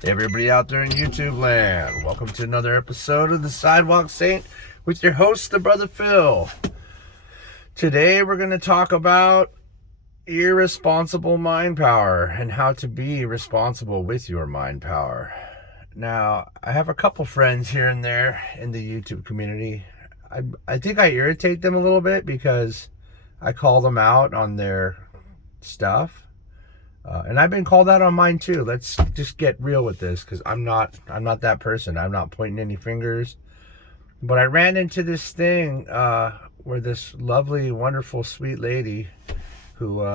Hey everybody out there in YouTube land, welcome to another episode of the Sidewalk Saint with your host, the Brother Phil. Today we're going to talk about irresponsible mind power and how to be responsible with your mind power. Now, I have a couple friends here and there in the YouTube community. I think I irritate them a little bit because I call them out on their stuff. And I've been called out on mine too. Let's just get real with this, because I'm not that person. I'm not pointing any fingers. But I ran into this thing where this lovely, wonderful, sweet lady who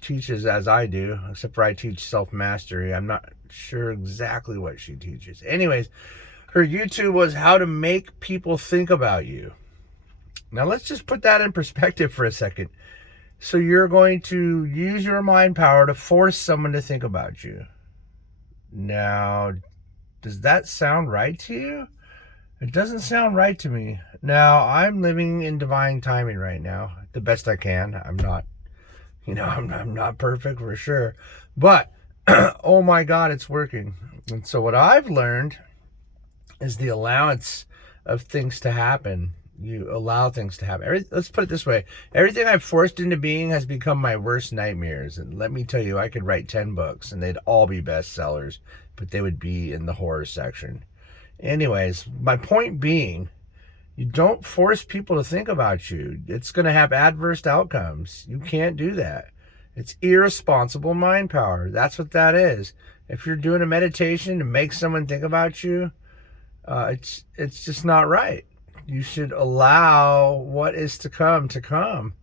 teaches as I do, except for I teach self-mastery. I'm not sure exactly what she teaches. Anyways, her YouTube was how to make people think about you. Now let's just put that in perspective for a second. So you're going to use your mind power to force someone to think about you. Now, does that sound right to you? It doesn't sound right to me. Now, I'm living in divine timing right now, the best I can. I'm not, I'm not perfect for sure. But, oh my God, it's working. And so what I've learned is the allowance of things to happen. You allow things to happen. Let's put it this way. Everything I've forced into being has become my worst nightmares. And let me tell you, I could write 10 books and they'd all be bestsellers, but they would be in the horror section. Anyways, my point being, you don't force people to think about you. It's going to have adverse outcomes. You can't do that. It's irresponsible mind power. That's what that is. If you're doing a meditation to make someone think about you, it's just not right. You should allow what is to come.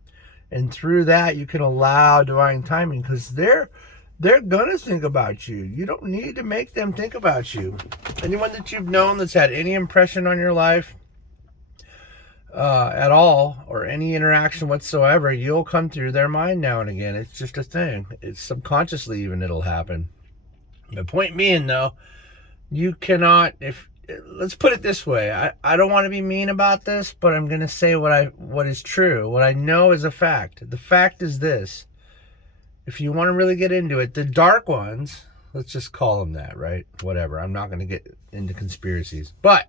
And through that, you can allow divine timing, because they're going to think about you. You don't need to make them think about you. Anyone that you've known that's had any impression on your life at all, or any interaction whatsoever, you'll come through their mind now and again. It's just a thing. It's subconsciously even it'll happen. The point being, though, you cannot, let's put it this way. I don't want to be mean about this, but I'm going to say what is true. What I know is a fact. The fact is this. If you want to really get into it, the dark ones, let's just call them that, right? Whatever. I'm not going to get into conspiracies. But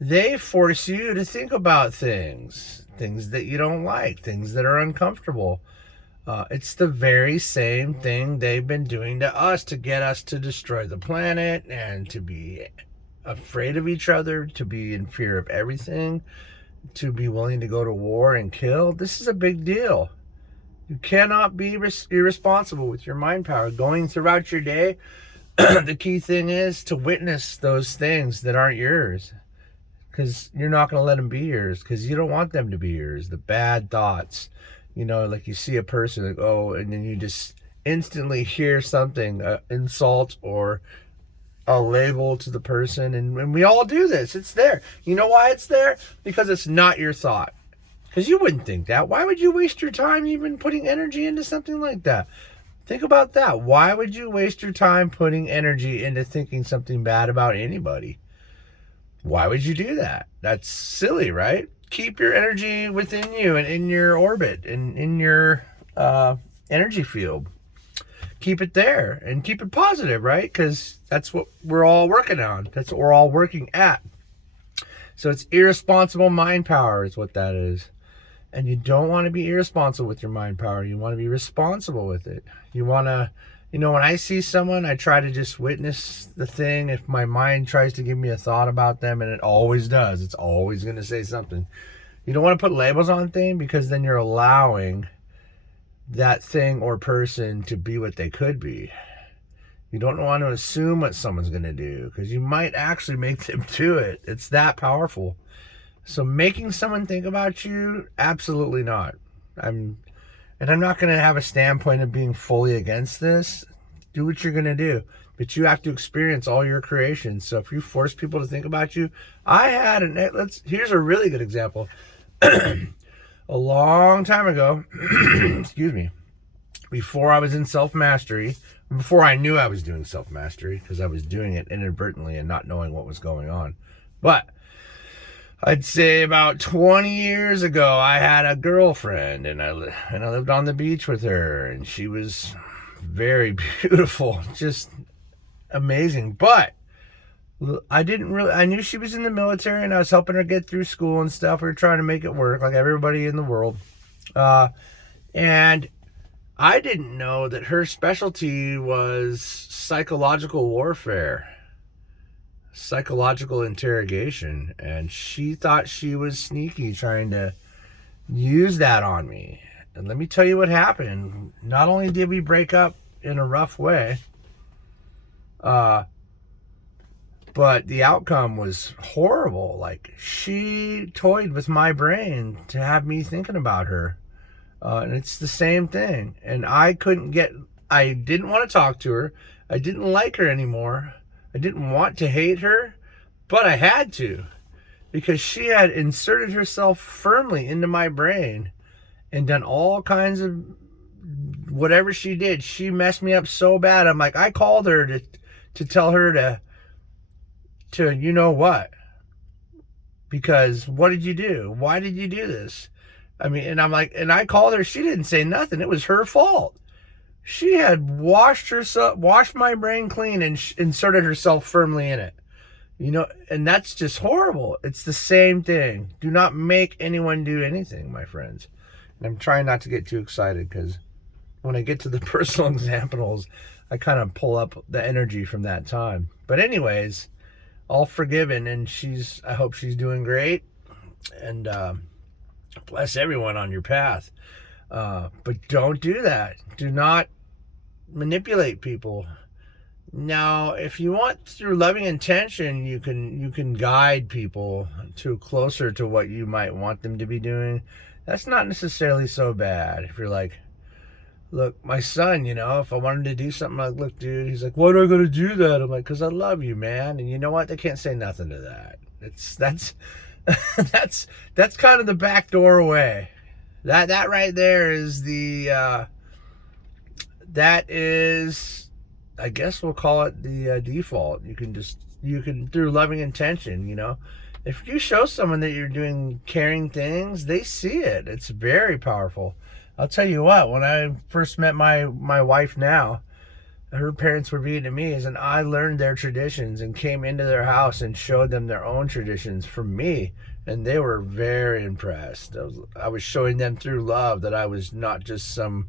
they force you to think about things that you don't like, things that are uncomfortable. It's the very same thing they've been doing to us to get us to destroy the planet and to be afraid of each other, to be in fear of everything, to be willing to go to war and kill. This is a big deal. You cannot be irresponsible with your mind power. Going throughout your day, the key thing is to witness those things that aren't yours, because you're not going to let them be yours, because you don't want them to be yours. The bad thoughts, like you see a person, and then you just instantly hear something, insult or a label to the person, and we all do this. It's there. You know why it's there? Because it's not your thought. Because you wouldn't think that. Why would you waste your time even putting energy into something like that? Think about that. Why would you waste your time putting energy into thinking something bad about anybody? Why would you do that? That's silly, right? Keep your energy within you and in your orbit and in your energy field. Keep it there and keep it positive, right? Because that's what we're all working on. That's what we're all working at. So it's irresponsible mind power is what that is. And you don't want to be irresponsible with your mind power. You want to be responsible with it. You want to, when I see someone, I try to just witness the thing. If my mind tries to give me a thought about them, and it always does, it's always going to say something. You don't want to put labels on things, because then you're allowing that thing or person to be what they could be. You don't want to assume what someone's going to do, because you might actually make them do it. It's that powerful. So making someone think about you, absolutely not. I'm not going to have a standpoint of being fully against this. Do what you're going to do, but you have to experience all your creations. So if you force people to think about you, here's a really good example. A long time ago, excuse me, before I was in self-mastery, before I knew I was doing self-mastery, because I was doing it inadvertently and not knowing what was going on. But I'd say about 20 years ago, I had a girlfriend, and I lived on the beach with her, and she was very beautiful, just amazing. But I knew she was in the military, and I was helping her get through school and stuff. We were trying to make it work like everybody in the world. And I didn't know that her specialty was psychological warfare, psychological interrogation. And she thought she was sneaky, trying to use that on me. And let me tell you what happened. Not only did we break up in a rough way, but the outcome was horrible. Like, she toyed with my brain to have me thinking about her. And it's the same thing. And I didn't want to talk to her. I didn't like her anymore. I didn't want to hate her, but I had to, because she had inserted herself firmly into my brain and done all kinds of whatever she did. She messed me up so bad. I'm like, I called her to tell her to you know what, because what did you do? Why did you do this? I mean, and I'm like, and I called her. She didn't say nothing. It was her fault. She had washed my brain clean and inserted herself firmly in it. You know, and that's just horrible. It's the same thing. Do not make anyone do anything, my friends. And I'm trying not to get too excited, because when I get to the personal examples, I kind of pull up the energy from that time. But anyways, all forgiven, and I hope she's doing great. And bless everyone on your path. But don't do that. Do not manipulate people. Now, if you want, through loving intention, you can guide people to closer to what you might want them to be doing. That's not necessarily so bad. If you're like, look, my son, if I wanted to do something, like, look, dude, he's like, why do I gotta do that? I'm like, because I love you, man. And you know what? They can't say nothing to that. That's that's kind of the back door way. That right there is that is, I guess we'll call it the default. You can through loving intention, if you show someone that you're doing caring things, they see it. It's very powerful. I'll tell you what, when I first met my wife now, her parents were Vietnamese, and I learned their traditions and came into their house and showed them their own traditions from me, and they were very impressed. I was showing them through love that I was not just some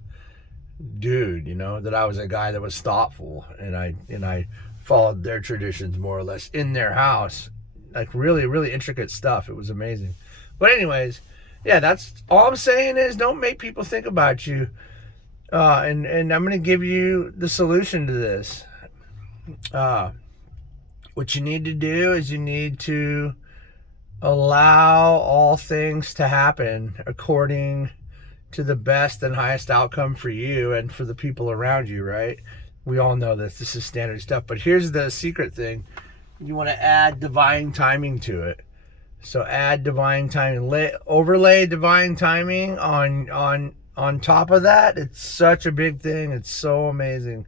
dude, that I was a guy that was thoughtful, and I followed their traditions more or less in their house, like really, really intricate stuff. It was amazing. But anyways, yeah, that's all I'm saying is, don't make people think about you. And I'm going to give you the solution to this. What you need to do is you need to allow all things to happen according to the best and highest outcome for you and for the people around you, right? We all know this. This is standard stuff. But here's the secret thing. You want to add divine timing to it. So add divine timing. Overlay divine timing on top of that. It's such a big thing. It's so amazing.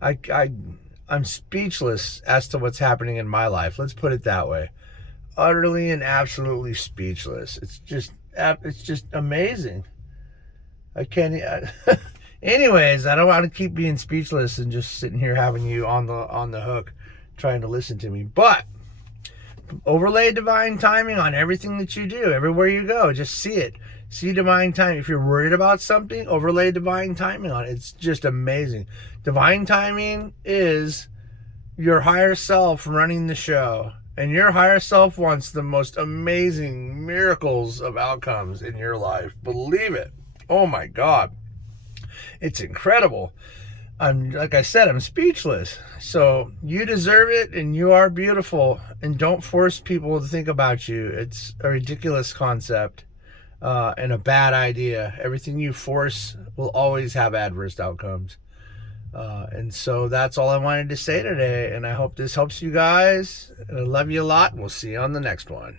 I'm speechless as to what's happening in my life. Let's put it that way. Utterly and absolutely speechless. It's just amazing. I can't. Anyways, I don't want to keep being speechless and just sitting here having you on the hook, trying to listen to me. But overlay divine timing on everything that you do, everywhere you go. Just see it. See divine timing. If you're worried about something, overlay divine timing on it. It's just amazing. Divine timing is your higher self running the show. And your higher self wants the most amazing miracles of outcomes in your life. Believe it. Oh my God. It's incredible. Like I said, I'm speechless. So you deserve it, and you are beautiful. And don't force people to think about you. It's a ridiculous concept. And a bad idea. Everything you force will always have adverse outcomes. And so that's all I wanted to say today. And I hope this helps you guys. And I love you a lot. And we'll see you on the next one.